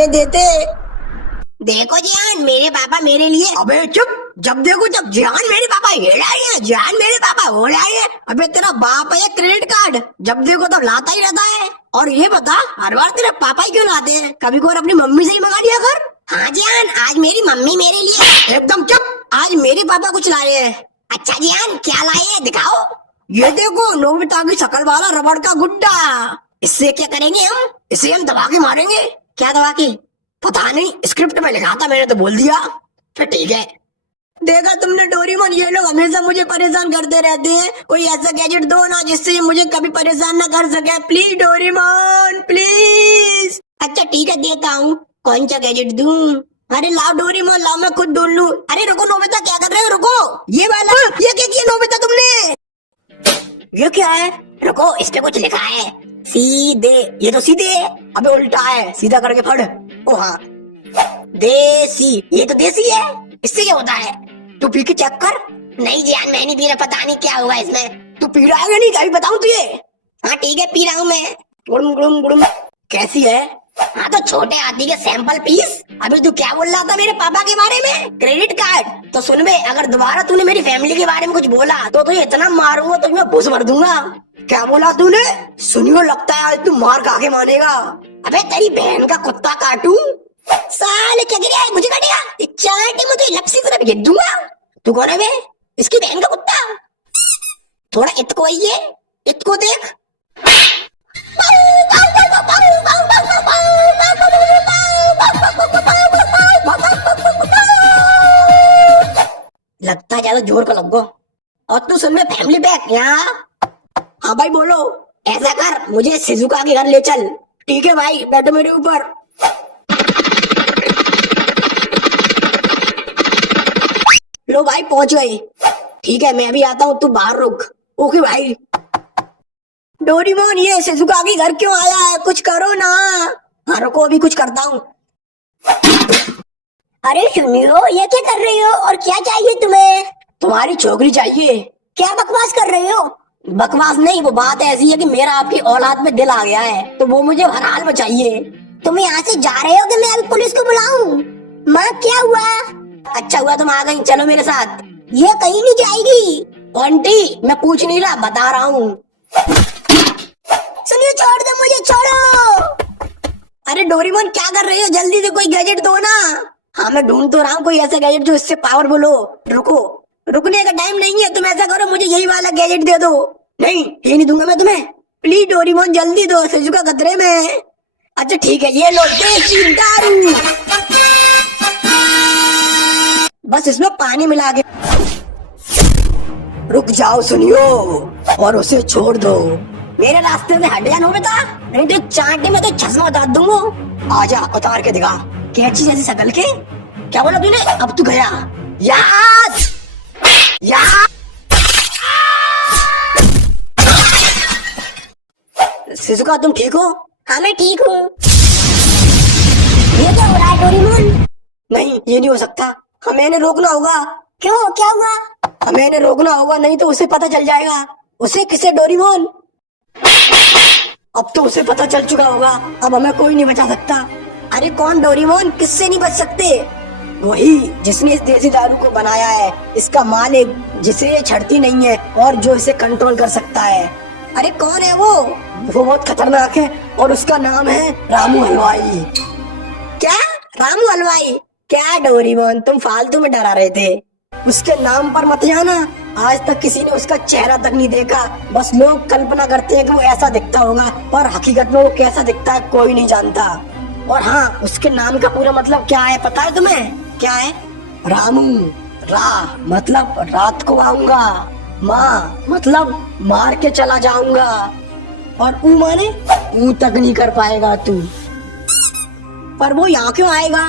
दे देते। देखो जियान, मेरे पापा मेरे लिए। अबे चुप, जब देखो जब जियान मेरे पापा ये लाए हैं, जियान मेरे पापा वो लाए हैं। अबे तेरा बाप है क्रेडिट कार्ड, जब देखो तब लाता ही रहता है। और ये बता, हर बार तेरे पापा ही क्यों लाते हैं? कभी को अपनी मम्मी से ही मंगा लिया कर। हाँ जियान, आज मेरी मम्मी मेरे लिए। एकदम चुप, आज मेरे पापा कुछ लाए हैं। अच्छा जियान, क्या लाए हैं दिखाओ। ये देखो, नोबिता की शक्ल वाला रबड़ का गुड्डा। इससे क्या करेंगे हम? इसे हम दबा के मारेंगे। क्या दबा के? पता नहीं, स्क्रिप्ट में लिखा था, मैंने तो बोल दिया। फिर ठीक है। देखा तुमने डोरेमोन, ये लोग हमेशा मुझे परेशान करते रहते हैं। कोई ऐसा गैजेट दो ना जिससे ये मुझे कभी परेशान ना कर सके। Please Doraemon please. अच्छा ठीक है, देता हूँ। कौन सा गैजेट दूं? अरे लाओ डोरेमोन, लाओ, मैं खुद ढूंढ लूं। अरे रुको नोबिता, क्या कर रहे हो? रुको, ये वाला। ये क्या किया नोबिता तुमने? ये क्या है? रुको, इस पे कुछ लिखा है, सीधे। ये तो सीधे है। अबे उल्टा है, सीधा करके पढ़। ओ हाँ, देसी। ये तो देसी है, इससे क्या होता है? तू पी के चेक कर। नहीं जियान, मैं नहीं पी रहा, पता नहीं क्या हुआ इसमें। तू पी रहा है या नहीं, क्या बताऊं तुझे? हाँ ठीक है, पी रहा हूँ मैं। गुड़म गुड़म गुड़म। कैसी है? हाँ तो छोटे हाथी के सैंपल पीस। अभी तू क्या बोल रहा था मेरे पापा के बारे में? Credit card. तो सुन बे, अगर दोबारा तूने मेरी फैमिली के बारे में कुछ बोला तो तुझे इतना मारूंगा तो मैं घुस भर दूंगा। क्या बोला तूने? सुनियो, लगता है आज तू मार खा के मानेगा। अबे तेरी बहन का कुत्ता काटूं? साले क्या गिरा है, मुझे काटेगा? चाटे में तो लपसी तरफ गिर दूंगा। तू कौन है बे? इसकी बहन का कुत्ता। थोड़ा इतको आइए, इतको देख। लगता है ज्यादा जोर का लग गो। और तू सुन में, फैमिली पैक यहाँ। हाँ भाई बोलो। ऐसा कर, मुझे शिजुका के घर ले चल। ठीक है भाई, बैठो मेरे ऊपर। लो भाई, पहुंच गई। ठीक है, मैं अभी आता हूँ, तू बाहर रुक। ओके भाई। डोरेमोन, ये शिजुका के घर क्यों आया है? कुछ करो ना। हाँ रुको, अभी कुछ करता हूँ। अरे सुनियो, ये क्या कर रही हो और क्या चाहिए तुम्हें? तुम्हारी छोकरी चाहिए। क्या बकवास कर रहे हो? बकवास नहीं, वो बात ऐसी है कि मेरा आपकी औलाद में दिल आ गया है, तो वो मुझे हर हाल में चाहिए। तुम यहाँ से जा रहे हो कि मैं अभी पुलिस को बुलाऊं? माँ क्या हुआ? अच्छा हुआ तुम आ गई, चलो मेरे साथ। ये कहीं नहीं जाएगी। आंटी, मैं पूछ नहीं रहा, बता रहा हूँ। सुनिए, छोड़ दो मुझे, छोड़ो। अरे डोरेमोन, क्या कर रही हो? जल्दी से कोई गैजेट दो ना। हाँ मैं ढूंढ तो रहा हूँ कोई ऐसा गैजेट जो इससे पावरफुल हो। रुको, रुकने का टाइम नहीं है। तुम ऐसा करो, मुझे यही वाला गैजेट दे दो। नहीं, ये नहीं दूंगा मैं तुम्हें। प्लीज डोरेमोन जल्दी दो, शिजुका खतरे में है। अच्छा ठीक है, ये लो देसी दारू। बस इसमें पानी मिला के। रुक जाओ सुनियो, और उसे छोड़ दो। मेरे रास्ते से हट जा नोबिता, नहीं तो चांटे में तो चश्मा उतार दूंगा। आजा, उतार के दिखा। कैची जैसी शकल के। क्या बोला तूने? अब तू गया। यार शिजुका, तुम ठीक हो? हाँ मैं ठीक हूँ। ये क्या हो रहा है डोरेमोन? नहीं, ये नहीं हो सकता, हमें इन्हें रोकना होगा। क्यों, क्या हुआ? हमें इन्हें रोकना होगा, नहीं तो उसे पता चल जाएगा। उसे किसे डोरेमोन? अब तो उसे पता चल चुका होगा, अब हमें कोई नहीं बचा सकता। अरे कौन डोरेमोन? किससे नहीं बच सकते? वही जिसने इस देसी दारू को बनाया है, इसका मालिक, जिसे ये छड़ती नहीं है और जो इसे कंट्रोल कर सकता है। अरे कौन है वो? वो बहुत खतरनाक है और उसका नाम है रामू हलवाई। क्या? रामू हलवाई? क्या डोरेमोन, तुम फालतू में डरा रहे थे। उसके नाम पर मत जाना, आज तक किसी ने उसका चेहरा तक नहीं देखा। बस लोग कल्पना करते हैं कि वो ऐसा दिखता होगा, पर हकीकत में वो कैसा दिखता है कोई नहीं जानता। और हाँ, उसके नाम का पूरा मतलब क्या है पता है तुम्हें? क्या है? रामू। रा मतलब रात को आऊंगा, माँ मतलब मार के चला जाऊंगा, और ऊ माने ऊ तक नहीं कर पाएगा तू। पर वो यहाँ क्यों आएगा?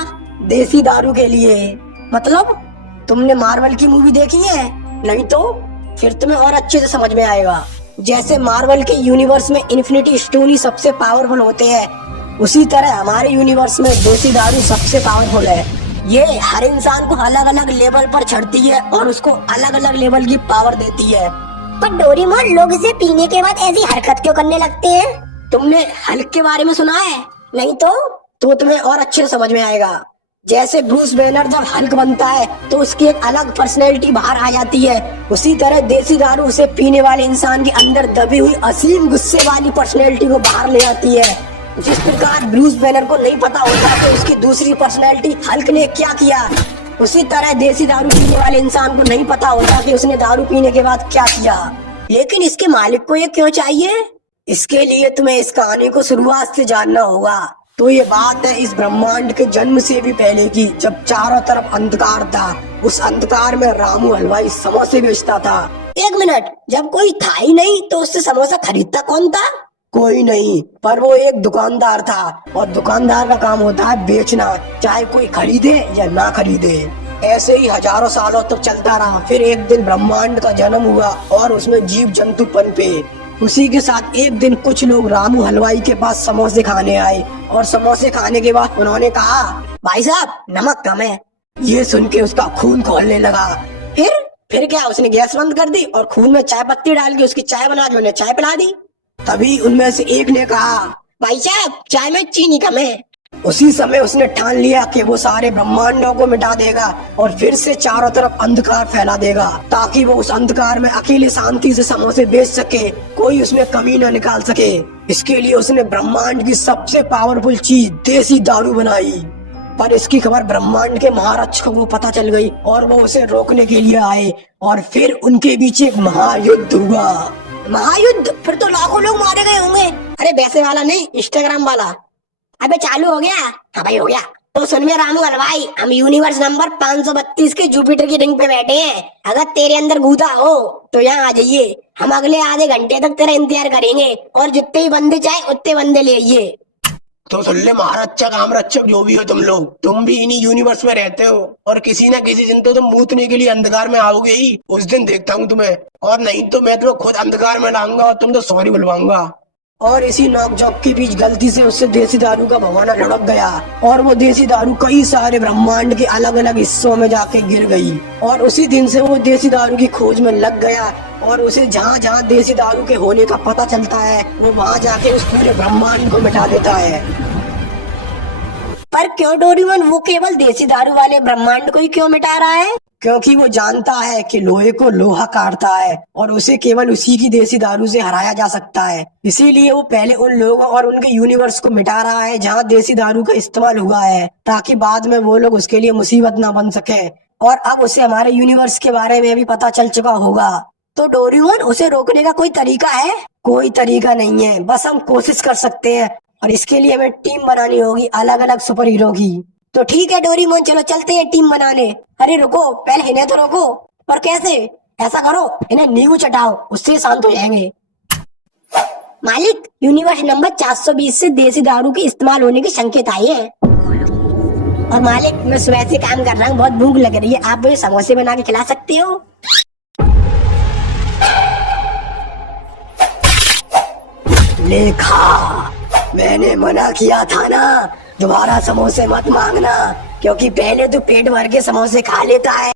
देसी दारू के लिए। मतलब तुमने मार्वल की मूवी देखी है? नहीं तो फिर तुम्हें और अच्छे से समझ में आएगा। जैसे मार्वल के यूनिवर्स में इन्फिनिटी स्टोन ही सबसे पावरफुल होते हैं, उसी तरह हमारे यूनिवर्स में देसी दारू सबसे पावरफुल है। ये हर इंसान को अलग अलग लेवल पर चढ़ती है और उसको अलग अलग लेवल की पावर देती है। पर डोरेमोन, लोग इसे पीने के बाद ऐसी हरकत क्यों करने लगते हैं? तुमने हल्क के बारे में सुना है? नहीं तो तो तुम्हें और अच्छे से समझ में आएगा। जैसे ब्रूस बैनर जब हल्क बनता है तो उसकी एक अलग पर्सनैलिटी बाहर आ जाती है, उसी तरह देसी दारू उसे पीने वाले इंसान के अंदर दबी हुई असीम गुस्से वाली पर्सनैलिटी को बाहर ले आती है। जिस प्रकार ब्रूस बैनर को नहीं पता होता कि उसकी दूसरी पर्सनैलिटी हल्क ने क्या किया, उसी तरह देसी दारू पीने वाले इंसान को नहीं पता होता कि उसने दारू पीने के बाद क्या किया। लेकिन इसके मालिक को ये क्यों चाहिए? इसके लिए तुम्हें इस कहानी को शुरुआत से जानना होगा। तो ये बात है इस ब्रह्मांड के जन्म से भी पहले की, जब चारों तरफ अंधकार था। उस अंधकार में रामू हलवाई समोसे बेचता था। एक मिनट, जब कोई था ही नहीं तो उससे समोसा खरीदता कौन था? कोई नहीं, पर वो एक दुकानदार था, और दुकानदार का काम होता है बेचना, चाहे कोई खरीदे या ना खरीदे। ऐसे ही हजारों सालों तक चलता रहा। फिर एक दिन ब्रह्मांड का जन्म हुआ और उसमें जीव जंतु पनपे। उसी के साथ एक दिन कुछ लोग रामू हलवाई के पास समोसे खाने आए, और समोसे खाने के बाद उन्होंने कहा, भाई साहब नमक कम है। ये सुन के उसका खून खौलने लगा। फिर क्या, उसने गैस बंद कर दी और खून में चाय पत्ती डाल के उसकी चाय बना के उन्हें चाय पिला दी। तभी उनमें से एक ने कहा, भाई साहब चाय में चीनी कम है। उसी समय उसने ठान लिया कि वो सारे ब्रह्मांडों को मिटा देगा और फिर से चारों तरफ अंधकार फैला देगा, ताकि वो उस अंधकार में अकेले शांति से समोसे बेच सके, कोई उसमें कमी न निकाल सके। इसके लिए उसने ब्रह्मांड की सबसे पावरफुल चीज देसी दारू बनाई। पर इसकी खबर ब्रह्मांड के महारक्षकों को पता चल गई और वो उसे रोकने के लिए आए, और फिर उनके बीच एक महायुद्ध हुआ। महायुद्ध? फिर तो लाखों लोग मारे गए होंगे। अरे वैसे वाला नहीं, इंस्टाग्राम वाला। अबे चालू हो गया? हाँ भाई हो गया। तो सुन में रामू हलवाई, हम यूनिवर्स नंबर 532 के जुपिटर की रिंग पे बैठे हैं। अगर तेरे अंदर गूदा हो तो यहाँ आ जाइए, हम अगले आधे घंटे तक तेरा इंतजार करेंगे, और जितने ही बंदे चाहे उतने बंदे ले आइए। तो सुन ले महारक्षक आमरक्षक जो भी हो तुम लोग, तुम भी इन्हीं यूनिवर्स में रहते हो, और किसी न किसी दिन तो तुम मूतने के लिए अंधकार में आओगे ही। उस दिन देखता हूँ तुम्हें, और नहीं तो मैं तुम्हें खुद अंधकार में लाऊंगा और तुम तो सॉरी बुलवाऊंगा। और इसी नोकझोंक के बीच गलती से उससे देसी दारू का भगवाना लुढ़क गया, और वो देसी दारू कई सारे ब्रह्मांड के अलग अलग हिस्सों में जाके गिर गई। और उसी दिन से वो देसी दारू की खोज में लग गया, और उसे जहाँ जहाँ देसी दारू के होने का पता चलता है वो वहाँ जाके उस पूरे ब्रह्मांड को मिटा देता है। पर क्यों डोरेमोन, वो केवल देसी दारू वाले ब्रह्मांड को ही क्यों मिटा रहा है? क्योंकि वो जानता है कि लोहे को लोहा काटता है, और उसे केवल उसी की देसी दारू से हराया जा सकता है। इसीलिए वो पहले उन लोगों और उनके यूनिवर्स को मिटा रहा है जहाँ देसी दारू का इस्तेमाल हुआ है, ताकि बाद में वो लोग उसके लिए मुसीबत ना बन सके। और अब उसे हमारे यूनिवर्स के बारे में भी पता चल चुका होगा। तो डोरेमोन, उसे रोकने का कोई तरीका है? कोई तरीका नहीं है, बस हम कोशिश कर सकते हैं, और इसके लिए हमें टीम बनानी होगी अलग अलग सुपर हीरो की। तो ठीक है डोरेमोन, चलो चलते हैं टीम बनाने। अरे रुको, पहले इन्हें तो रोको। पर कैसे? ऐसा करो, इन्हें नींबू चटाओ, उससे शांत हो जाएंगे। मालिक, यूनिवर्स नंबर 420 से देसी दारू के इस्तेमाल होने के संकेत आए हैं। और मालिक, मैं सुबह से काम कर रहा हूँ, बहुत भूख लग रही है, आप मुझे समोसे बना के खिला सकते हो? लेखा, मैंने मना किया था ना, दोबारा समोसे मत मांगना, क्योंकि पहले तो पेट भर के समोसे खा लेता है।